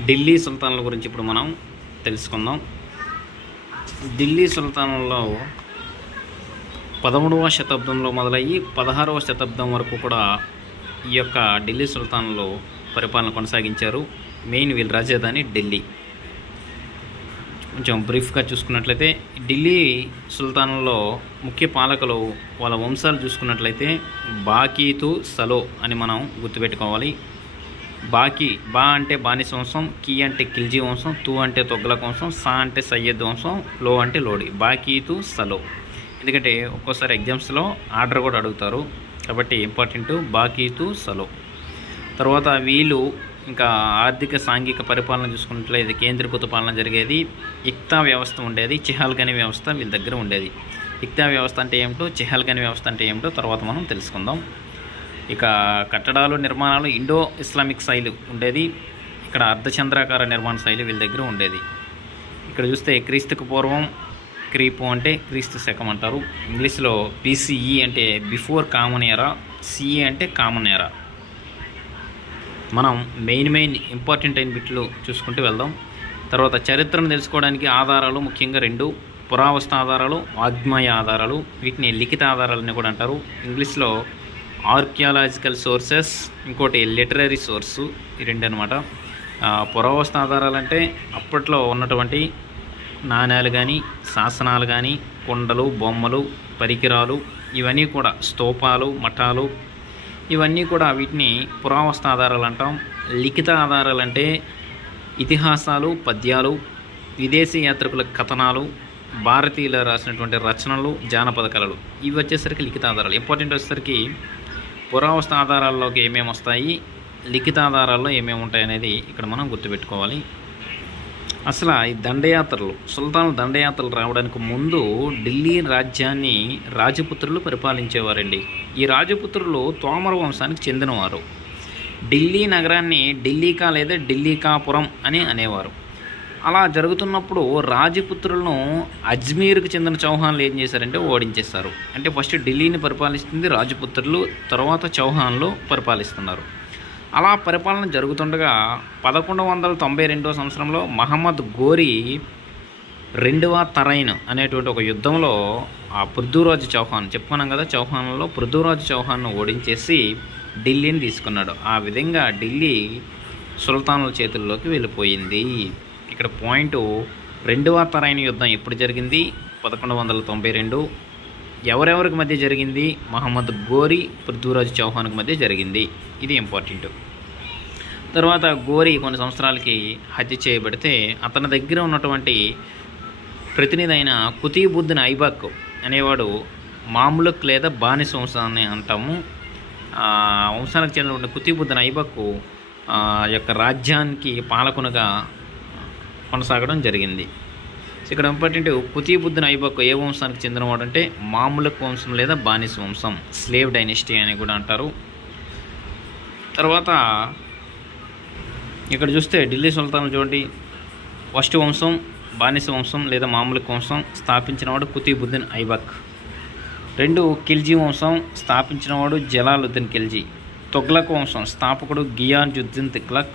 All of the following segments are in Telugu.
ఢిల్లీ సుల్తాన్ల గురించి ఇప్పుడు మనం తెలుసుకుందాం. ఢిల్లీ సుల్తాన్లో పదమూడవ శతాబ్దంలో మొదలయ్యి పదహారవ శతాబ్దం వరకు కూడా ఈ యొక్క ఢిల్లీ సుల్తాన్లు పరిపాలన కొనసాగించారు. మెయిన్ వీళ్ళ రాజధాని ఢిల్లీ. కొంచెం బ్రీఫ్గా చూసుకున్నట్లయితే ఢిల్లీ సుల్తాన్లో ముఖ్య పాలకులు వాళ్ళ వంశాలు చూసుకున్నట్లయితే బాకీతు సలో అని మనం గుర్తుపెట్టుకోవాలి. బాకీ బా అంటే బానిస వంశం కీ అంటే ఖిల్జీ వంశం తూ అంటే తొగ్గలక వంశం సా అంటే సయ్యద్ వంశం లో అంటే లోడి. బాకీతు సలో. ఎందుకంటే ఒక్కోసారి ఎగ్జామ్స్లో ఆర్డర్ కూడా అడుగుతారు. కాబట్టి ఇంపార్టెంట్ బాకీతు సలో. తర్వాత వీళ్ళు ఇంకా ఆర్థిక సాంఘిక పరిపాలన చూసుకున్నట్లయితే కేంద్రీకృత పాలన జరిగేది. ఇక్తా వ్యవస్థ ఉండేది. చిహాల్గని వ్యవస్థ వీళ్ళ దగ్గర ఉండేది. ఇక్తా వ్యవస్థ అంటే ఏమిటో చిహాల్గని వ్యవస్థ అంటే ఏమిటో తర్వాత మనం తెలుసుకుందాం. ఇక కట్టడాలు నిర్మాణాలు ఇండో ఇస్లామిక్ శైలి ఉండేది. ఇక్కడ అర్ధచంద్రాకార నిర్మాణ శైలి వీళ్ళ దగ్గర ఉండేది. ఇక్కడ చూస్తే క్రీస్తుకు పూర్వం క్రీపు అంటే క్రీస్తు శకం అంటారు. ఇంగ్లీష్లో బీసీఈ అంటే బిఫోర్ కామన్ ఎరా సిఈ అంటే కామన్ ఎరా. మనం మెయిన్ మెయిన్ ఇంపార్టెంట్ అయిన బిట్లు చూసుకుంటూ వెళ్దాం. తర్వాత చరిత్రను తెలుసుకోవడానికి ఆధారాలు ముఖ్యంగా రెండు. పురావస్తు ఆధారాలు వాగ్మయ ఆధారాలు వీటిని లిఖిత ఆధారాలని కూడా అంటారు. ఇంగ్లీష్లో ఆర్కియాలజికల్ సోర్సెస్ ఇంకోటి లిటరరీ సోర్సు ఈ రెండు అనమాట పురావస్తు ఆధారాలు అంటే అప్పట్లో ఉన్నటువంటి నాణ్యాలు కానీ శాసనాలు కానీ కొండలు బొమ్మలు పరికరాలు ఇవన్నీ కూడా స్తూపాలు మఠాలు ఇవన్నీ కూడా వీటిని పురావస్తు ఆధారాలు అంటాం. లిఖిత ఆధారాలు అంటే ఇతిహాసాలు పద్యాలు విదేశీ యాత్రికుల కథనాలు భారతీయులు రాసినటువంటి రచనలు జానపద కళలు. ఇవి వచ్చేసరికి లిఖిత ఆధారాలు. ఇంపార్టెంట్ వచ్చేసరికి పురావస్తు ఆధారాల్లోకి ఏమేమి వస్తాయి? లిఖిత ఆధారాల్లో ఏమేమి ఉంటాయి అనేది ఇక్కడ మనం గుర్తుపెట్టుకోవాలి. అసలు ఈ దండయాత్రలు సుల్తాన్ దండయాత్రలు రావడానికి ముందు ఢిల్లీ రాజ్యాన్ని రాజపుత్రులు పరిపాలించేవారండి. ఈ రాజపుత్రులు తోమర వంశానికి చెందినవారు. ఢిల్లీ నగరాన్ని ఢిల్లీకా లేదా ఢిల్లీకాపురం అని అనేవారు. అలా జరుగుతున్నప్పుడు రాజపుత్రులను అజ్మీర్కి చెందిన చౌహాన్లు ఏం చేశారంటే ఓడించేస్తారు. అంటే ఫస్ట్ ఢిల్లీని పరిపాలిస్తుంది రాజపుత్రులు తర్వాత చౌహాన్లు పరిపాలిస్తున్నారు. అలా పరిపాలన జరుగుతుండగా పదకొండు వందల తొంభై రెండవ సంవత్సరంలో మహమ్మద్ గోరి రెండవ తరైన్ అనేటువంటి ఒక యుద్ధంలో ఆ పృథ్వీరాజు చౌహాన్ చెప్పుకున్నాం కదా చౌహాన్లో పృథ్వీరాజు చౌహాన్ను ఓడించేసి ఢిల్లీని తీసుకున్నాడు. ఆ విధంగా ఢిల్లీ సుల్తానుల చేతుల్లోకి వెళ్ళిపోయింది. ఇక్కడ పాయింట్ రెండవ తరైన యుద్ధం ఎప్పుడు జరిగింది? పదకొండు వందల తొంభై రెండు. ఎవరెవరికి మధ్య జరిగింది? మహమ్మద్ గోరి పృథ్వీరాజ్ చౌహాన్కి మధ్య జరిగింది. ఇది ఇంపార్టెంట్. తర్వాత గోరి కొన్ని సంవత్సరాలకి హత్య చేయబడితే అతని దగ్గర ఉన్నటువంటి ప్రతినిధి అయిన కుతీబుద్దీన్ ఐబాక్ అనేవాడు మామూలుక్ లేదా బానిస వంశాన్ని అంటాము. వంశానికి చెందినటువంటి కుతీబుద్దీన్ ఐబాక్ యొక్క రాజ్యానికి పాలకునిగా కొనసాగడం జరిగింది. ఇక్కడ ఇంపార్టెంట్ కుతీబుద్దీన్ ఐబక్ ఏ వంశానికి చెందినవాడు అంటే మామూలక్ వంశం లేదా బానిస్ వంశం స్లేవ్ డైనెస్టీ అని కూడా అంటారు. తర్వాత ఇక్కడ చూస్తే ఢిల్లీ సుల్తాన్ చూడండి. ఫస్ట్ వంశం బానిస వంశం లేదా మామూలక వంశం స్థాపించినవాడు కుతీబుద్దీన్ ఐబక్. రెండు ఖిల్జీ వంశం స్థాపించినవాడు జలాలుద్దీన్ ఖిల్జీ. తొగ్లక్ వంశం స్థాపకుడు గియాన్ జుద్దీన్ తిగ్లక్.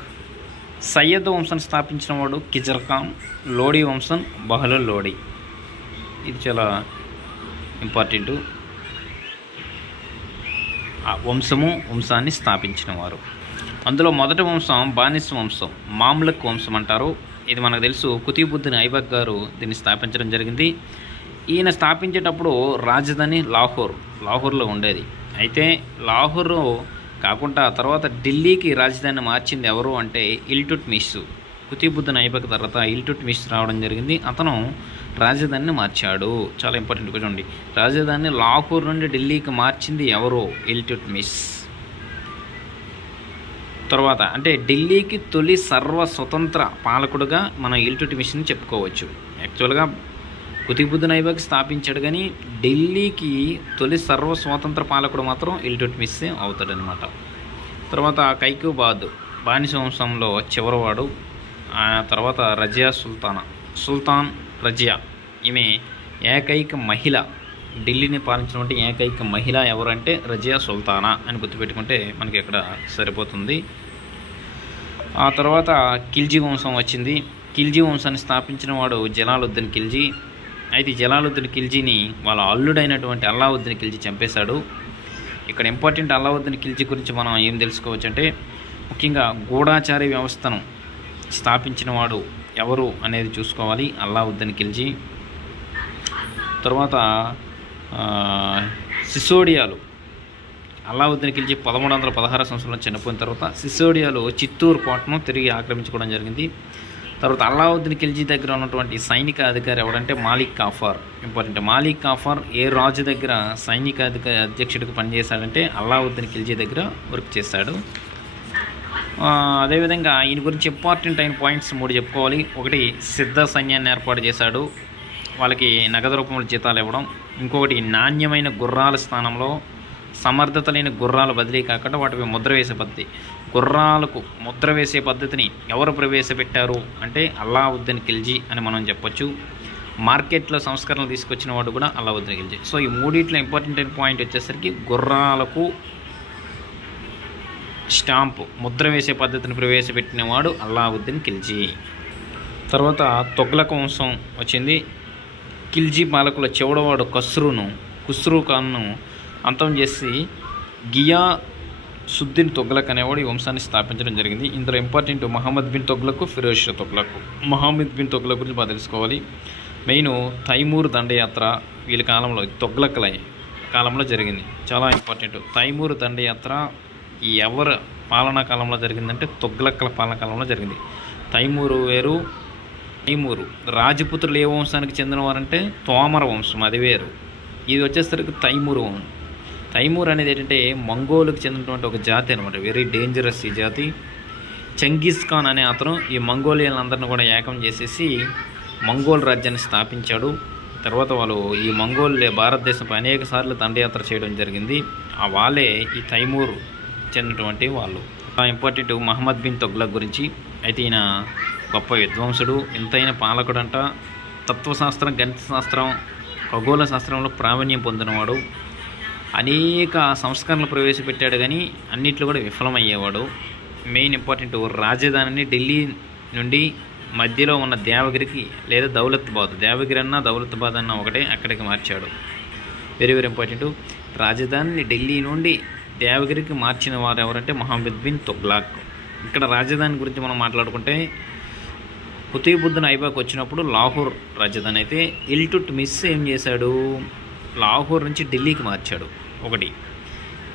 సయ్యద్ వంశం స్థాపించినవాడు కిజర్ ఖాన్ లోడీ వంశం బహల లోడీ. ఇది చాలా ఇంపార్టెంట్. వంశము వంశాన్ని స్థాపించిన వారు. అందులో మొదటి వంశం బానిస వంశం మామ్లక్ వంశం అంటారు. ఇది మనకు తెలుసు కుతీబుద్దీన్ ఐబక్ గారు దీన్ని స్థాపించడం జరిగింది. ఈయన స్థాపించేటప్పుడు రాజధాని లాహోర్ లాహోర్లో ఉండేది. అయితే లాహోర్ కాకుండా తర్వాత ఢిల్లీకి రాజధాని మార్చింది ఎవరు అంటే ఇల్టుట్ మిస్ కుతీబుద్దు అయిపోయిన తర్వాత ఇల్టుట్ మిస్ రావడం జరిగింది. అతను రాజధానిని మార్చాడు. చాలా ఇంపార్టెంట్ చూడండి రాజధాని లాహోర్ నుండి ఢిల్లీకి మార్చింది ఎవరో? ఇల్టుట్ మిస్ తర్వాత అంటే ఢిల్లీకి తొలి సర్వ స్వతంత్ర పాలకుడుగా మనం ఇల్టుట్ మిస్ని చెప్పుకోవచ్చు. యాక్చువల్గా కుతుబుద్దీన్ స్థాపించాడు కానీ ఢిల్లీకి తొలి సర్వ స్వాతంత్ర పాలకుడు మాత్రం ఇల్టుట్ మిస్ అవుతాడనమాట తర్వాత కైకుబాద్ బానిస వంశంలో చివరివాడు ఆ తర్వాత రజియా సుల్తానా సుల్తాన్ రజియా. ఈమె ఏకైక మహిళ. ఢిల్లీని పాలించినటువంటి ఏకైక మహిళ ఎవరంటే రజియా సుల్తానా అని గుర్తుపెట్టుకుంటే మనకి ఇక్కడ సరిపోతుంది. ఆ తర్వాత ఖిల్జీ వంశం వచ్చింది. ఖిల్జీ వంశాన్ని స్థాపించిన వాడు జలాలుద్దీన్ ఖిల్జీ అయితే జలాలుద్దీన్ ఖిల్జీని వాళ్ళ అల్లుడైనటువంటి అల్లావుద్దీన్ ఖిల్జీ చంపేశాడు. ఇక్కడ ఇంపార్టెంట్ అల్లావుద్దీన్ ఖిల్జీ గురించి మనం ఏం తెలుసుకోవచ్చు అంటే ముఖ్యంగా గూఢాచారి వ్యవస్థను స్థాపించిన వాడు ఎవరు అనేది చూసుకోవాలి అల్లావుద్దీన్ ఖిల్జీ. తర్వాత సిసోడియాలు. అల్లావుద్దీన్ ఖిల్జీ పదమూడు వందల పదహారు సంవత్సరంలో చనిపోయిన తర్వాత సిసోడియాలో చిత్తూరు కోటను తిరిగి ఆక్రమించుకోవడం జరిగింది. తర్వాత అల్లావుద్దీన్ ఖిల్జీ దగ్గర ఉన్నటువంటి సైనిక అధికారి ఎవడంటే మాలిక్ కాఫర్. ఇంపార్టెంట్ మాలిక్ కాఫర్ ఏ రాజు దగ్గర సైనిక అధిక అధ్యక్షుడికి పనిచేశాడంటే అల్లావుద్దీన్ ఖిల్జీ దగ్గర వర్క్ చేశాడు. అదేవిధంగా ఈయన గురించి ఇంపార్టెంట్ అయిన పాయింట్స్ మూడు చెప్పుకోవాలి. ఒకటి సిద్ధ సైన్యాన్ని ఏర్పాటు చేశాడు. వాళ్ళకి నగదు రూపంలో జీతాలు ఇవ్వడం. ఇంకొకటి నాణ్యమైన గుర్రాల స్థానంలో సమర్థత లేని గుర్రాల బదిలీ కాకుండా వాటిపై ముద్ర వేసే పద్ధతి. గుర్రాలకు ముద్ర వేసే పద్ధతిని ఎవరు ప్రవేశపెట్టారు అంటే అల్లావుద్దీన్ ఖిల్జీ అని మనం చెప్పొచ్చు. మార్కెట్లో సంస్కరణలు తీసుకొచ్చిన వాడు కూడా అల్లావుద్దీన్ ఖిల్జీ. సో ఈ మూడిట్లో ఇంపార్టెంట్ అయిన పాయింట్ వచ్చేసరికి గుర్రాలకు స్టాంపు ముద్ర వేసే పద్ధతిని ప్రవేశపెట్టిన వాడు అల్లావుద్దీన్ ఖిల్జీ. తర్వాత తొగ్లక వంశం వచ్చింది. ఖిల్జీ పాలకుల చివడవాడు కస్రును ఖుస్రూ ఖాన్ను అంతం చేసి గియా సుద్దీన్ తొగ్లక్ అనేవాడు ఈ వంశాన్ని స్థాపించడం జరిగింది. ఇందులో ఇంపార్టెంట్ మహమ్మద్ బిన్ తొగ్లకు ఫిరోజ్ షా తొగ్లకు. మహమ్మద్ బిన్ తొగ్లక్ గురించి బాగా తెలుసుకోవాలి. మెయిన్ తైమూర్ దండయాత్ర వీళ్ళ కాలంలో తొగ్లక్ల కాలంలో జరిగింది. చాలా ఇంపార్టెంట్ తైమూర్ దండయాత్ర ఈ ఎవరు పాలనా కాలంలో జరిగిందంటే తొగ్లక్కల పాలనా కాలంలో జరిగింది. తైమూరు వేరు తైమూరు. రాజపుత్రులు ఏ వంశానికి చెందినవారంటే తోమర వంశం అది వేరు. ఇది వచ్చేసరికి తైమూరు వంశం. తైమూర్ అనేది ఏంటంటే మంగోలుకు చెందినటువంటి ఒక జాతి అనమాట వెరీ డేంజరస్ ఈ జాతి. చంగీస్ ఖాన్ అనే అతను ఈ మంగోలియన్లందరిని కూడా ఏకం చేసేసి మంగోల్ రాజ్యాన్ని స్థాపించాడు. తర్వాత వాళ్ళు ఈ మంగోల్ భారతదేశంపై అనేక సార్లు దండయాత్ర చేయడం జరిగింది. ఆ వాళ్ళే ఈ తైమూర్ చెందినటువంటి వాళ్ళు. ఇంపార్టెంట్ మహమ్మద్ బిన్ తొగ్లక్ గురించి అయితే ఈయన గొప్ప విద్వాంసుడు. ఎంతైన పాలకుడంట. తత్వశాస్త్రం గణిత శాస్త్రం ఖగోళ శాస్త్రంలో ప్రావీణ్యం పొందినవాడు. అనేక సంస్కరణలు ప్రవేశపెట్టాడు కానీ అన్నిట్లో కూడా విఫలమయ్యేవాడు. మెయిన్ ఇంపార్టెంట్ రాజధానిని ఢిల్లీ నుండి మధ్యలో ఉన్న దేవగిరికి లేదా దౌలత్బాద్ దేవగిరి అన్న దౌలత్బాద్ అన్న ఒకటే అక్కడికి మార్చాడు. Very very important. రాజధానిని ఢిల్లీ నుండి దేవగిరికి మార్చిన వారు ఎవరంటే మహమ్మద్ బిన్ తుగ్లాక్. ఇక్కడ రాజధాని గురించి మనం మాట్లాడుకుంటే కుతీబుద్దీన్ ఐబాక్ వచ్చినప్పుడు లాహోర్ రాజధాని అయితే ఇల్టుట్ మిస్ ఏం చేశాడు? లాహోర్ నుంచి ఢిల్లీకి మార్చాడు. ఒకటి.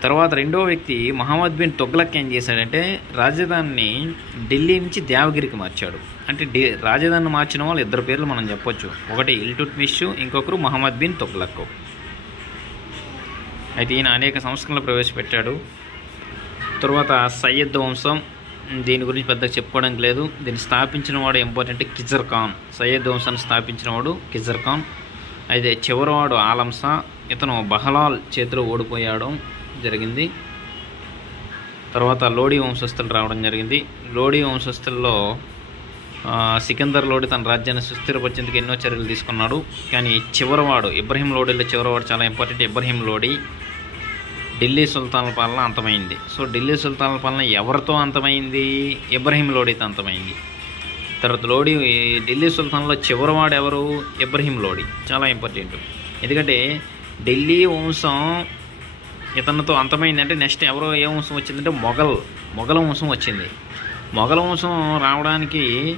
తర్వాత రెండో వ్యక్తి మహమ్మద్ బిన్ తొగ్లక్ ఏం చేశాడంటే రాజధానిని ఢిల్లీ నుంచి దేవగిరికి మార్చాడు. అంటే డి రాజధానిని మార్చిన వాళ్ళు ఇద్దరు పేర్లు మనం చెప్పొచ్చు. ఒకటి ఇల్టుట్ మిస్ ఇంకొకరు మహమ్మద్ బిన్ తొగ్లక్. అయితే ఈయన అనేక సంస్కరణలు ప్రవేశపెట్టాడు. తర్వాత సయ్యద్ వంశం దీని గురించి పెద్దగా చెప్పుకోవడానికి లేదు. దీన్ని స్థాపించిన వాడు ఇంపార్టెంట్ కిజర్ ఖాన్. సయ్యద్ వంశాన్ని స్థాపించిన వాడు కిజర్ ఖాన్. అయితే చివరివాడు ఆలంసా ఇతను బహలాల్ చేతిలో ఓడిపోయడం జరిగింది. తర్వాత లోడీ వంశస్థులు రావడం జరిగింది. లోడీ వంశస్థుల్లో సికిందర్ సికందర్ లోడి తన రాజ్యాన్ని సుస్థిరపరిచేందుకు ఎన్నో చర్యలు తీసుకున్నాడు. కానీ చివరివాడు ఇబ్రహీం లోడీలో చివరివాడు చాలా ఇంపార్టెంట్. ఇబ్రహీం లోడీ ఢిల్లీ సుల్తాన్ల పాలన అంతమైంది. సో ఢిల్లీ సుల్తాన్ల పాలన ఎవరితో అంతమైంది? ఇబ్రహీం లోడీతో అంతమైంది. తర్వాత లోడీ ఢిల్లీ సుల్తాన్లో చివరివాడు ఎవరు? ఇబ్రహీం లోడీ. చాలా ఇంపార్టెంట్. ఎందుకంటే ఢిల్లీ వంశం ఇతనితో అంతమైందంటే నెక్స్ట్ ఎవరో ఏ వంశం వచ్చిందంటే మొఘల్ మొఘల వంశం వచ్చింది. మొఘల వంశం రావడానికి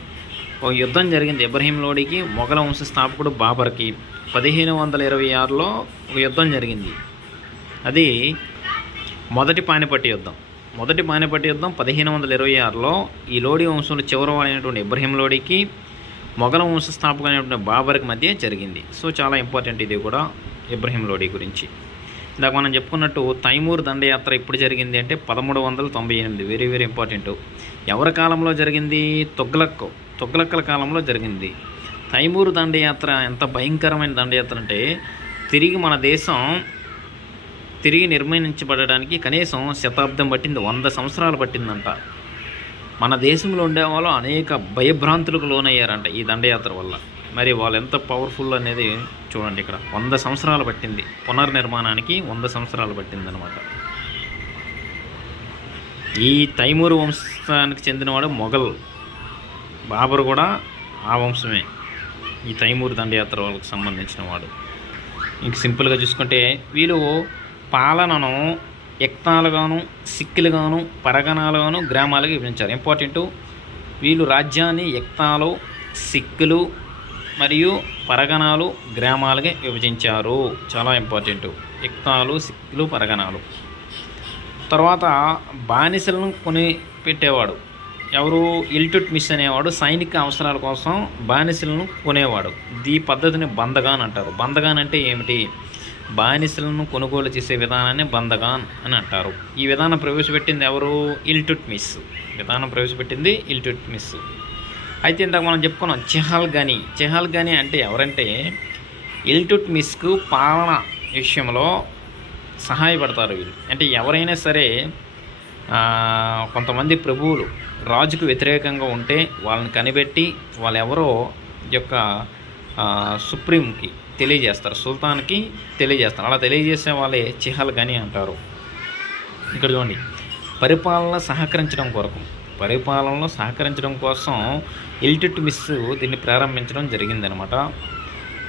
ఒక యుద్ధం జరిగింది ఇబ్రహీం లోడికి మొఘల వంశ స్థాపకుడు బాబర్కి. పదిహేను వందల ఇరవై ఆరులో ఒక యుద్ధం జరిగింది. అది మొదటి పానిపట్టి యుద్ధం. మొదటి పానిపట్టి యుద్ధం పదిహేను వందల ఇరవై ఆరులో ఈ లోడి వంశంలో చివరివాడైనటువంటి ఇబ్రహీం లోడికి మొఘల వంశ స్థాపక అయినటువంటి బాబర్కి మధ్య జరిగింది. సో చాలా ఇంపార్టెంట్ ఇది కూడా. ఇబ్రహీం లోడీ గురించి. ఇందాక మనం చెప్పుకున్నట్టు తైమూర్ దండయాత్ర ఎప్పుడు జరిగింది అంటే పదమూడు వందల తొంభై ఎనిమిది. వెరీ వెరీ ఇంపార్టెంట్ ఎవరి కాలంలో జరిగింది? తొగ్లక్ తొగ్లక్కల కాలంలో జరిగింది. తైమూర్ దండయాత్ర ఎంత భయంకరమైన దండయాత్ర అంటే తిరిగి మన దేశం తిరిగి నిర్మించబడడానికి కనీసం శతాబ్దం పట్టింది వంద సంవత్సరాలు పట్టిందంట. మన దేశంలో ఉండేవాళ్ళు అనేక భయభ్రాంతులకు లోనయ్యారంట ఈ దండయాత్ర వల్ల. మరి వాళ్ళు ఎంత పవర్ఫుల్ అనేది చూడండి ఇక్కడ. వంద సంవత్సరాలు పట్టింది. పునర్నిర్మాణానికి వంద సంవత్సరాలు పట్టింది అనమాట ఈ తైమూరు వంశానికి చెందినవాడు మొఘల్. బాబర్ కూడా ఆ వంశమే. ఈ తైమూరు దండయాత్ర వాళ్ళకి సంబంధించిన వాడు ఇంక సింపుల్గా చూసుకుంటే వీళ్ళు పాలనను ఎక్తాలుగాను సిక్కులుగాను పరగణాలుగాను గ్రామాలుగా విభజించారు. ఇంపార్టెంట్ వీళ్ళు రాజ్యాన్ని ఎక్తాలు సిక్కులు మరియు పరగణాలు గ్రామాలుగా విభజించారు. చాలా ఇంపార్టెంట్ ఇక్తాలు సిక్కులు పరగణాలు. తర్వాత బానిసలను కొని పెట్టేవాడు. ఎవరు ఇల్టుట్ మిస్ అనేవాడు సైనిక అవసరాల కోసం బానిసలను కొనేవాడు. ఈ పద్ధతిని బందగాన్ అంటారు. బందగాన్ అంటే ఏమిటి? బానిసలను కొనుగోలు చేసే విధానాన్ని బందగాన్ అని అంటారు. ఈ విధానం ప్రవేశపెట్టింది ఎవరు? ఇల్టుట్ మిస్. విధానం ప్రవేశపెట్టింది ఇల్టుట్ మిస్. అయితే ఇంతకు మనం చెప్పుకున్నాం చెహల్ గని. చెహల్ గని అంటే ఎవరంటే ఇల్టుట్ మిస్కు పాలన విషయంలో సహాయపడతారు వీళ్ళు. అంటే ఎవరైనా సరే కొంతమంది ప్రభువులు రాజుకు వ్యతిరేకంగా ఉంటే వాళ్ళని కనిపెట్టి వాళ్ళు ఎవరో యొక్క సుప్రీంకి తెలియజేస్తారు సుల్తాన్కి తెలియజేస్తారు. అలా తెలియజేసే వాళ్ళే చిహల్ గని అంటారు. ఇక్కడ చూడండి పరిపాలన సహకరించడం కొరకు పరిపాలనలో సహకరించడం కోసం ఇల్టిట్ మిస్ దీన్ని ప్రారంభించడం జరిగిందనమాట.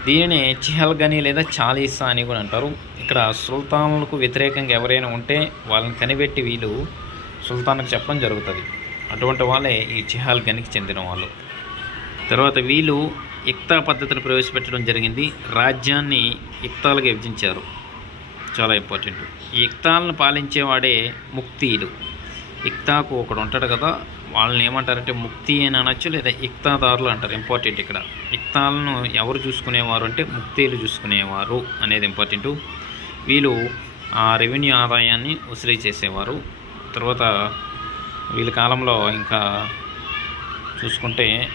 దీనిని చిహల్గని లేదా చాలీసా అని కూడా అంటారు. ఇక్కడ సుల్తాన్లకు వ్యతిరేకంగా ఎవరైనా ఉంటే వాళ్ళని కనిపెట్టి వీళ్ళు సుల్తాన్కి చెప్పడం జరుగుతుంది. అటువంటి వాళ్ళే ఈ చిహల్గనికి చెందిన వాళ్ళు. తర్వాత వీళ్ళు ఇక్తా పద్ధతిని ప్రవేశపెట్టడం జరిగింది. రాజ్యాన్ని ఇక్తాలుగా విభజించారు. చాలా ఇంపార్టెంట్. ఈ ఇక్తాలను పాలించేవాడే ముక్తీలు ఇక్తాకు ఒకడు ఉంటాడు కదా వాళ్ళని ఏమంటారంటే ముక్తి అని అనొచ్చు లేదా ఇక్తాదారులు అంటారు. ఇంపార్టెంట్ ఇక్కడ. ఇక్తాలను ఎవరు చూసుకునేవారు అంటే ముక్తీలు చూసుకునేవారు అనేది ఇంపార్టెంట్ వీళ్ళు ఆ రెవెన్యూ ఆదాయాన్ని వసూలు చేసేవారు. తర్వాత వీళ్ళ కాలంలో ఇంకా చూసుకుంటే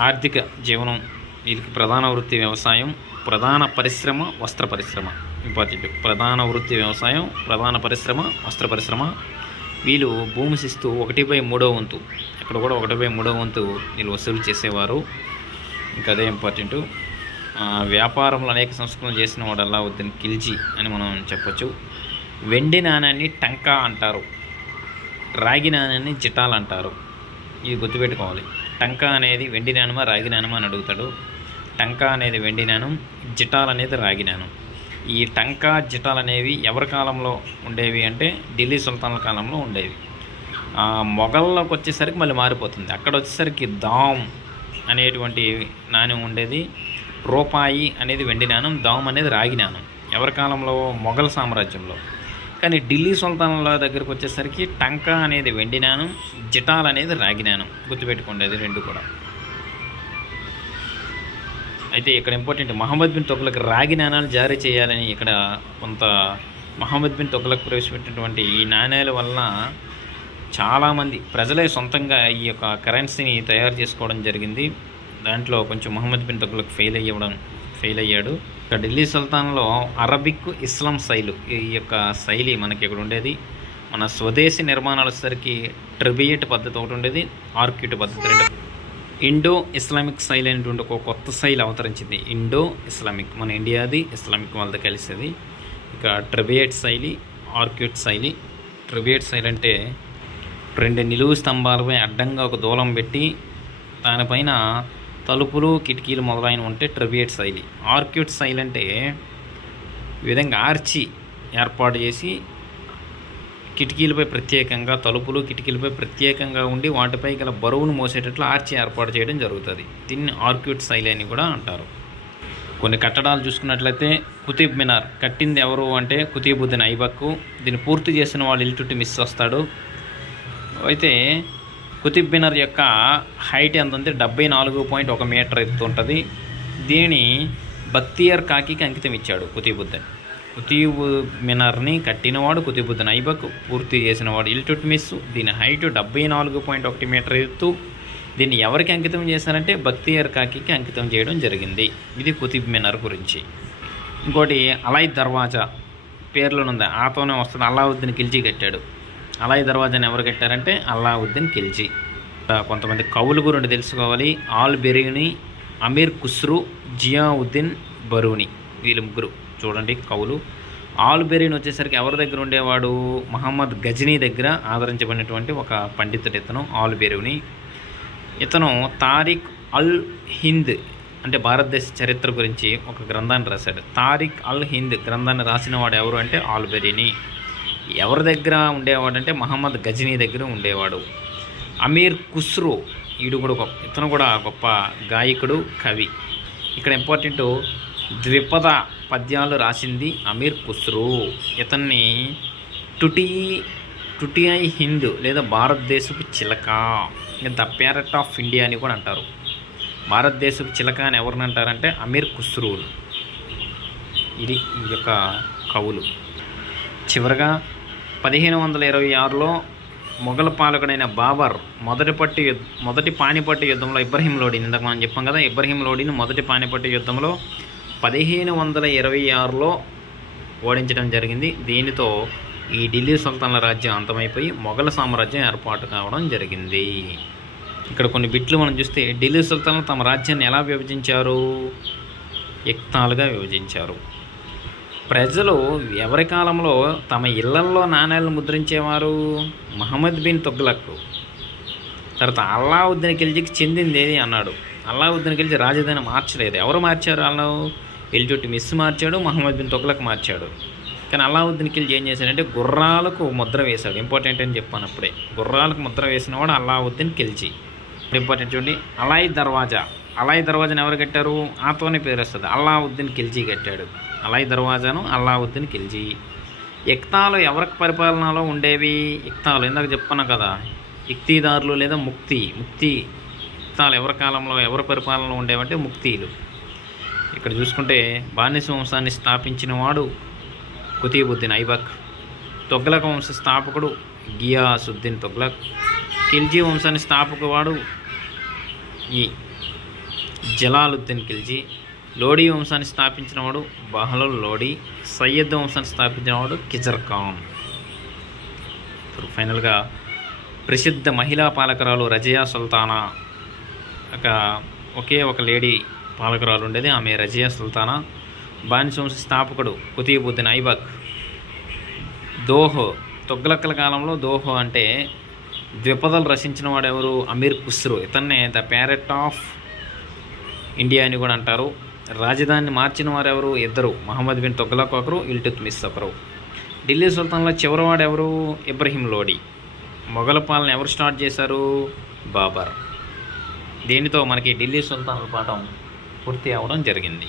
ఆర్థిక జీవనం వీళ్ళకి ప్రధాన వృత్తి వ్యవసాయం ప్రధాన పరిశ్రమ వస్త్ర పరిశ్రమ. ఇంపార్టెంట్ ప్రధాన వృత్తి వ్యవసాయం ప్రధాన పరిశ్రమ వస్త్ర పరిశ్రమ వీళ్ళు భూమి శిస్తు ఒకటి బై మూడో వంతు. ఇక్కడ కూడా ఒకటి బై మూడో వంతు వీళ్ళు వసూలు చేసేవారు. ఇంకా అదే ఇంపార్టెంట్ వ్యాపారంలో అనేక సంస్కరణలు చేసిన వాడల్లా వద్దని కిల్చి అని మనం చెప్పొచ్చు. వెండి నాణాన్ని టంకా అంటారు. రాగి నాణాన్ని జిటాల్ అంటారు. ఇవి గుర్తుపెట్టుకోవాలి. టంకా అనేది వెండి నాణమా రాగి నాణమా అని అడుగుతాడు. టంకా అనేది వెండి నాణం జిటాల్ అనేది రాగి నాణం. ఈ టంకా జిటాలు అనేవి ఎవరి కాలంలో ఉండేవి అంటే ఢిల్లీ సుల్తాన్ల కాలంలో ఉండేవి. మొఘల్లోకి వచ్చేసరికి మళ్ళీ మారిపోతుంది. అక్కడ వచ్చేసరికి దామ్ అనేటువంటి నాణ్యం ఉండేది. రూపాయి అనేది వెండి నాణం దామ్ అనేది రాగి నాణం ఎవరి కాలంలో? మొఘల్ సామ్రాజ్యంలో. కానీ ఢిల్లీ సుల్తాన్ల దగ్గరికి వచ్చేసరికి టంకా అనేది వెండి నాణం జిటాల్ అనేది రాగి నాణం గుర్తుపెట్టుకోండి అది రెండు కూడా. అయితే ఇక్కడ ఇంపార్టెంట్ మహమ్మద్ బిన్ తొగ్లక్ రాగి నాణాలు జారీ చేయాలని ఇక్కడ కొంత మహమ్మద్ బిన్ తొగ్లక్ ప్రవేశపెట్టినటువంటి ఈ నాణ్యాల వలన చాలామంది ప్రజలే సొంతంగా ఈ యొక్క కరెన్సీని తయారు చేసుకోవడం జరిగింది. దాంట్లో కొంచెం మహమ్మద్ బిన్ తొగ్లక్ ఫెయిల్ అయ్యడం ఫెయిల్ అయ్యాడు. ఇక్కడ ఢిల్లీ సుల్తాన్లో అరబిక్ ఇస్లాం శైలు ఈ యొక్క శైలి మనకి ఇక్కడ ఉండేది. మన స్వదేశీ నిర్మాణాలు వచ్చేసరికి ట్రిబియట్ పద్ధతి ఒకటి ఉండేది ఆర్క్యూట్ పద్ధతి రెండు ఇండో ఇస్లామిక్ శైలి అనేటువంటి ఒక కొత్త శైలి అవతరించింది. ఇండో ఇస్లామిక్ మన ఇండియాది ఇస్లామిక్ వాళ్ళతో కలిసేది. ఇక ట్రిబియట్ శైలి ఆర్క్యూట్ శైలి. ట్రిబియట్ శైలి అంటే రెండు నిలువు స్తంభాలపై అడ్డంగా ఒక దూలం పెట్టి దానిపైన తలుపులు కిటికీలు మొదలైన ఉంటే ట్రిబియట్ శైలి. ఆర్క్యూట్ శైలి అంటే విధంగా ఆర్చి ఏర్పాటు చేసి కిటికీలపై ప్రత్యేకంగా తలుపులు కిటికీలపై ప్రత్యేకంగా ఉండి వాటిపై గల బరువును మోసేటట్లు ఆర్చి ఏర్పాటు చేయడం జరుగుతుంది. దీన్ని ఆర్క్యూట్ శైలి అని కూడా అంటారు. కొన్ని కట్టడాలు చూసుకున్నట్లయితే కుతీబ్ మినార్ కట్టింది ఎవరు అంటే కుతీబుద్దీన్ ఐబక్కు. దీన్ని పూర్తి చేసిన వాళ్ళు ఇల్టుట్టి మిస్ వస్తాడు. అయితే కుతుబ్ మినార్ యొక్క హైట్ ఎంత డెబ్బై నాలుగు పాయింట్ ఒక మీటర్ ఎత్తు ఉంటుంది. దీనిని బక్తియర్ కాకికి అంకితం ఇచ్చాడు కుతీబుద్దీన్. కుతీబ్ మినార్ని కట్టినవాడు కుతుబుద్దీన్ ఐబక్ పూర్తి చేసినవాడు. ఇల్టుట్ మిస్ దీని హైట్ డెబ్బై నాలుగు పాయింట్ ఒకటి మీటర్ ఎత్తు. దీన్ని ఎవరికి అంకితం చేశారంటే బక్తియర్ కాకికి అంకితం చేయడం జరిగింది. ఇది కుతుబ్ మినార్ గురించి. ఇంకోటి అలాయ్ దర్వాజా పేర్లోనుంది. ఆతోనే వస్తుంది. అల్లావుద్దీన్ ఖిల్జీ కట్టాడు. అలాయ్ దర్వాజాని ఎవరు కట్టారంటే అల్లావుద్దీన్ ఖిల్జీ. కొంతమంది కవుల గురించి తెలుసుకోవాలి. ఆల్ బెరీని అమీర్ కుస్రు జియావుద్దీన్ బరూని వీళ్ళు ముగ్గురు. చూడండి కవులు. ఆల్బెరీని వచ్చేసరికి ఎవరి దగ్గర ఉండేవాడు? మహమ్మద్ గజనీ దగ్గర ఆదరించబడినటువంటి ఒక పండితుడు ఇతను ఆల్బెరీని. ఇతను తారిక్ అల్ హింద్ అంటే భారతదేశ చరిత్ర గురించి ఒక గ్రంథాన్ని రాశాడు. తారిక్ అల్ హింద్ గ్రంథాన్ని రాసిన వాడు ఎవరు అంటే ఆల్బెరీని. ఎవరి దగ్గర ఉండేవాడు అంటే మహమ్మద్ గజనీ దగ్గర ఉండేవాడు. అమీర్ ఖుస్రో ఈడు కూడా గొప్ప ఇతను కూడా గొప్ప గాయకుడు కవి. ఇక్కడ ఇంపార్టెంట్ ద్విపద పద్యాలు రాసింది అమీర్ ఖుస్రో. ఇతన్ని టుటీ టుటిఐ హింద్ లేదా భారతదేశపు చిలక ద ప్యారెట్ ఆఫ్ ఇండియా అని కూడా అంటారు. భారతదేశపు చిలక అని ఎవరిని అంటారంటే అమీర్ ఖుస్రూలు ఇది ఈ యొక్క కవులు. చివరగా పదిహేను వందల ఇరవై ఆరులో మొఘల పాలకుడైన బాబర్ మొదటి పట్టి యుద్ధ మొదటి పానిపట్టు యుద్ధంలో ఇబ్రహీం లోడిని ఇందాక మనం చెప్పాం కదా ఇబ్రహీం లోడిని మొదటి పానిపట్టు యుద్ధంలో పదిహేను వందల ఇరవై ఆరులో ఓడించడం జరిగింది. దీనితో ఈ ఢిల్లీ సుల్తాన్ల రాజ్యం అంతమైపోయి మొఘల సామ్రాజ్యం ఏర్పాటు కావడం జరిగింది. ఇక్కడ కొన్ని బిట్లు మనం చూస్తే ఢిల్లీ సుల్తాన్లు తమ రాజ్యాన్ని ఎలా విభజించారు? యుక్తాలుగా విభజించారు. ప్రజలు ఎవరి కాలంలో తమ ఇళ్ళల్లో నాణ్యాలను ముద్రించేవారు? మహమ్మద్ బిన్ తుగ్లక్. తర్వాత అల్లావుద్దీన్ ఖిల్జీకి చెందింది ఏది? అన్నాడు. అల్లావుద్దీన్ ఖిల్జీ రాజధాని మార్చలేదు. ఎవరు మార్చారు అల్లావు ఎల్జుట్టి మిస్ మార్చాడు మహమ్మద్ బిన్ తుగ్లక్ మార్చాడు. కానీ అల్లావుద్దీన్ ఖిల్జీ ఏం చేశాడంటే గుర్రాలకు ముద్ర వేశాడు. ఇంపార్టెంట్ అని చెప్పాను అప్పుడే. గుర్రాలకు ముద్ర వేసిన వాడు అల్లావుద్దీన్ ఖిల్జీ ఇంపార్టెంట్ చూడండి. అలాయ్ దర్వాజా. అలాయ్ దర్వాజాను ఎవరు కట్టారు? ఆతోనే పేరు వస్తుంది. అల్లావుద్దీన్ ఖిల్జీ కట్టాడు. అలాయ్ దర్వాజాను అల్లావుద్దీన్ ఖిల్జీ ఇక్తాలు ఎవరికి పరిపాలనలో ఉండేవి? ఇక్తాలు. ఇందాక చెప్పాను కదా. ఇక్తీదారులు లేదా ముక్తి. ముక్తి. ఇక్తాలు ఎవరి కాలంలో ఎవరి పరిపాలనలో ఉండేవంటే ముక్తీలు. ఇక్కడ చూసుకుంటే బానిస వంశాన్ని స్థాపించిన వాడు కుతీబుద్దీన్ ఐబక్. తొగ్లక్ వంశ స్థాపకుడు గియాసుద్దీన్ తొగ్లక్. ఖిల్జీ వంశాన్ని స్థాపకవాడు ఈ జలాలుద్దీన్ ఖిల్జీ. లోడీ వంశాన్ని స్థాపించినవాడు బహలుల్ లోడీ. సయ్యద్ వంశాన్ని స్థాపించినవాడు కిజర్ ఖాన్. ఇప్పుడు ఫైనల్గా ప్రసిద్ధ మహిళా పాలకురాలు రజయా సుల్తానా. ఒక ఒకే ఒక లేడీ పాలకురాలు ఉండేది. ఆమె రజియా సుల్తానా. బానిస వంశ స్థాపకుడు కుతీబుద్దీన్ ఐబక్. దోహో. తొగ్లక్కల కాలంలో దోహో అంటే ద్విపదలు రచించిన వాడు ఎవరు అమీర్ ఖుస్రో. ఇతన్నే ద ప్యారెట్ ఆఫ్ ఇండియా అని కూడా అంటారు. రాజధానిని మార్చిన వారు ఎవరు ఇద్దరు. మహమ్మద్ బిన్ తొగ్లక్ ఒకరు ఇల్టుత్మిస్ ఒకరు. ఢిల్లీ సుల్తాన్లో చివరివాడు ఎవరు ఇబ్రహీం లోడి. మొఘల పాలన ఎవరు స్టార్ట్ చేశారు? బాబర్. దీనితో మనకి ఢిల్లీ సుల్తాన్ల పాఠం పూర్తి అవడం జరిగింది.